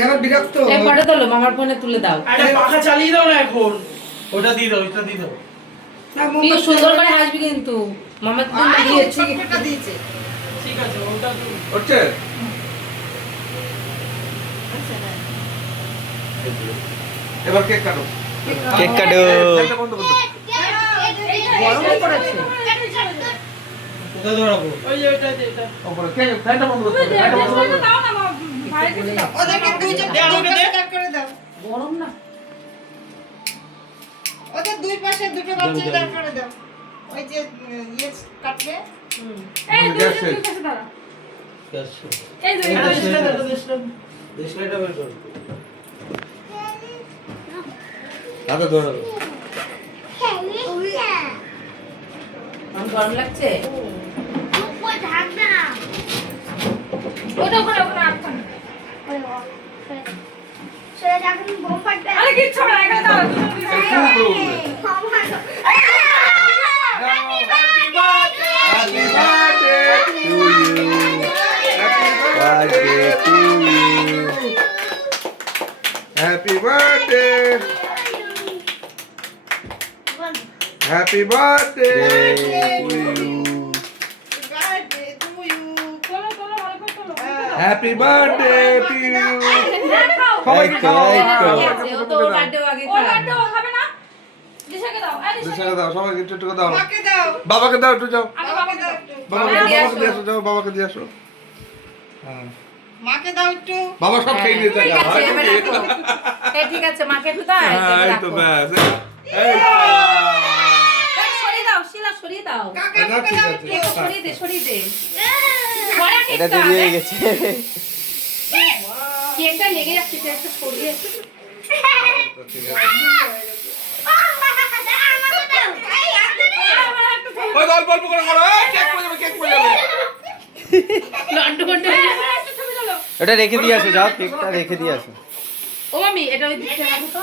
এরা বিরক্ত। এই ফটো তোলো, মামার ফোনে তুলে দাও। আরে পাখা চালিয়ে দাও না এখন। ওটা দিয়ে দাও, এটা দিয়ে দাও। না তুই সুন্দর করে হাসবি কিন্তু। মামার তো দিয়েছি। ছোটটা দিয়েছে। ঠিক আছে, ওটা হচ্ছে এবার কেক কাটো। কেক কাটো। ফ্যানটা বন্ধ করে দাও। গরম পড়েছে। কোথায় ধরাবো? ওই যে ওটা এটা। ওপরে কেক ফ্যানটা বন্ধ করতে হবে। ফ্যানটা বন্ধ করতে হবে। ওদেরকে দুই পাশে দাঁড় করে দাও। গরম না। ওদের দুই পাশে দুটো বাচ্চা দাঁড় করে দাও। ওই যে ইয়ে কাটলে এই গ্যাস শেষ। দেশলাইটা বের করো। হাতে ধরে দাও। আমার গরম লাগছে। আরে কিচ্ছু না, এখানে দাও। Happy birthday to you. Happy birthday. Happy birthday to you. birthday to you. তোলো, তোলো, ভালো করে তোলো। Happy birthday to you. এই তো, এই তো। ও তো বার্থডে আগে ও খা। লাড্ডু ও খাবে না? দিশাকে দাও। এই দিশাকে দুশাকে দাও, সবাইকে একটু একটু করে দাও। মাকে দাও। বাবাকে দাও, একটু যাও। আগে বাবাকে দাও। বাবাকে বাবাকে দিয়ে দিয়ে আসো। আসো, যাও, বাবাকে দিয়ে আসো। হ্যাঁ। মাকে দাও একটু। বাবা সব খেয়ে নিয়ে ঠিক থাকে। আছে, এবার রাখো। এই ঠিক আছে, মাকে একটু দাও। হ্যাঁ, এই তো ব্যাস। এই সরিয়ে দাও, শিলা সরিয়ে দাও। কাকা তো। মুখে ঠিক দাও আছে। একটু। সরিয়ে দে, সরিয়ে দে। এটা তো দিয়ে গেছে। কেকটা লেগে যাচ্ছে, কেকটা সরিয়ে। ঠিক আছে। ওই অল্প অল্প করে করো। এই, কেক পড়ে যাবে, কেক পড়ে যাবে। লন্ডু কন্ডু হয়ে যাবে। একটা ছবি তোলো। ওটা রেখে দিয়ে আসো, যাও কেকটা রেখে দিয়ে আসো। ও মামি, এটা ওই দিকটা রাখো তো।